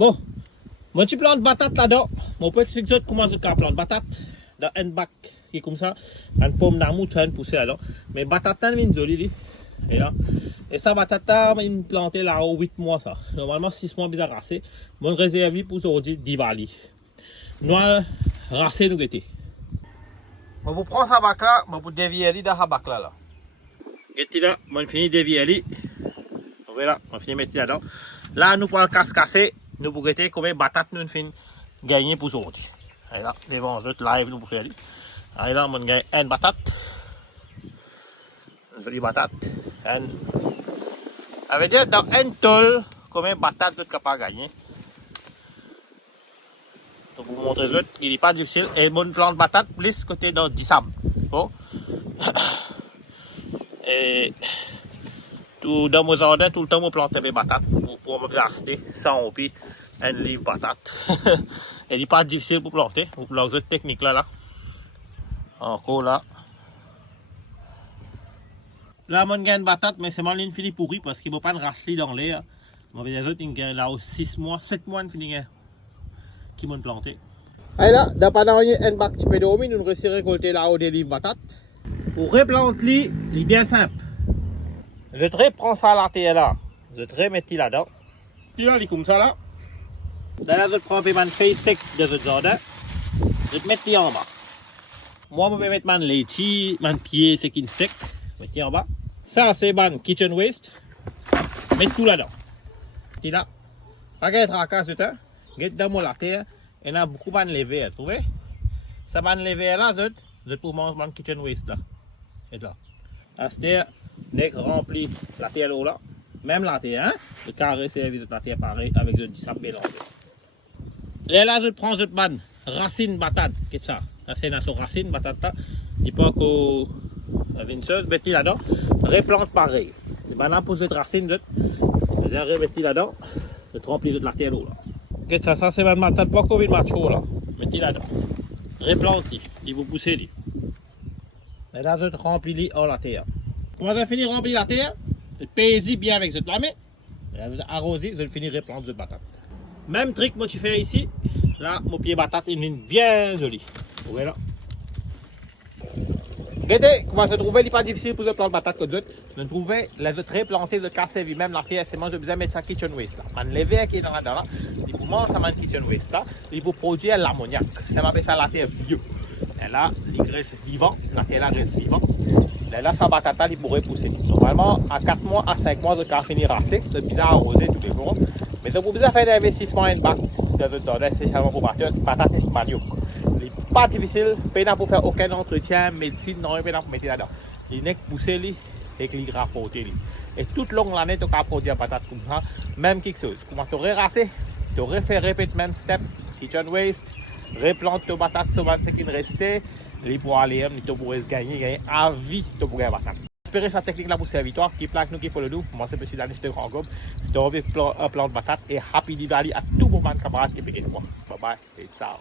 Bon, moi tu plantes patate là-dedans. On peut expliquer comment tu plantes patate dans un bac qui est comme ça. Une pomme d'amour, tu as une poussée là. Mais patate, c'est une jolie. Et là. Et ça, batata, il planté là au 8 mois ça. Normalement 6 mois bizarre racé. Mon réserve pour aujourd'hui d'Ivali. Nous racé nous guetter. Je vous prends ça bac là, je vous dévier dans ce bac là. Guetter là, on finit dévier. Voilà, on finit mettre là-dedans. Là, nous pour le casser, nous pour guetter combien de batates nous finissons gagner pour aujourd'hui. Et là, les vendeurs live nous pour faire. Et là, on gagne une batate. Une jolie batate. Ça veut dire dans un tol, combien de batates vous êtes capable de gagner. Donc, vous montrer qu'il n'est pas difficile. Et mon plan de batate, plus côté dans 10 sable. Bon. Et tout, dans mon jardin, tout le temps, je plante mes batates pour me garder sans oubli un livre patate. Il n'est pas difficile pour planter. Vous plantez cette technique là. Encore là. Là, on gagne une batate, mais c'est mal une fini pourri parce qu'il ne va pas de racler dans l'air. On va dire qu'il y a là 6 mois, 7 mois, une fini qui m'ont planté. Et là, pendant un bac de pédomi, nous réussissons à récolter là-haut des livres batates. Pour replanter, il est bien simple. Je te reprends ça à la terre là. Je te remets là-dedans. Tu là, il est comme ça là. Là, je te prends une feuille sec de votre jardin. Je te mets en bas. Moi, je vais mettre mon laitier, mon pied sec in sec. Je mets en bas. Ça, c'est mon kitchen waste. Mets tout là-dedans. Tu là. Regarde la casse de temps. Regarde dans la terre. Il y a beaucoup de levé, vous trouvez? Ça va lever là, je pour manger mon kitchen waste là. Et là. À cette terre, dès que remplit la terre là, même la terre, hein? Le carré servi de la terre pareil avec du sable mélangé. Et là, je prends cette bonne racine batate, qu'est-ce que ça? Là, c'est une racine batate, il peut qu'on vinceuse, mettez là-dedans, replante pareil. Les bananes pour cette racine, je remettez là-dedans, je remplis de la terre là. Qu'est-ce que ça? C'est une batate pas comme une macho là. Mettez là-dedans. Replantez, il vous poussez. Et là, je remplis la terre. Quand vous finissez de remplir la terre, vous pèsez bien avec cette lame. Et là, vous arrosez, vous finissez de replanter cette batate. Même trick que je fais ici. Là, mon pied batate est bien joli. Vous voyez là. Regardez comment se trouver, il n'est pas difficile pour planter batate que d'autres. Je trouvais les autres replanter, de casser, même la terre, c'est moi je besoin mettre ça kitchen waste là. Man levé qui est dans là, il commence à mettre kitchen waste là, il faut produire l'ammoniac. Ça m'appelle ça la terre bio. Et là, il reste vivant, la terre là reste vivant. Et là, ça batata, il pourrait pousser. Normalement, à 4 mois, à 5 mois, je finir à sec, c'est bizarre arroser tous les jours. Mais donc, vous besoin faire des investissements en bac de votre jardin, spécialement pour patate et manioc. Il n'est pas difficile, pas pour faire aucun entretien, médecine, non, pas pour mettre là-dedans. Il n'est que pousser et qu'il rapporter. Et toute longue l'année, tu as produit patate comme ça, même quelque chose. Comment tu aurais rassé, tu aurais fait répéter même step, kitchen waste, replante tes patates sur ce qui restait, les pour aller, tu pourrais gagner à vie, tu pourrais gagner patate. J'espère cette technique là pour servir toi, qui plaque nous, qui follow nous. Moi, c'est M. Daniel de Grand Gob. Si tu as envie de planter patate et happy Diwali à tout moment de camarades qui peut moi. Bye bye et ciao.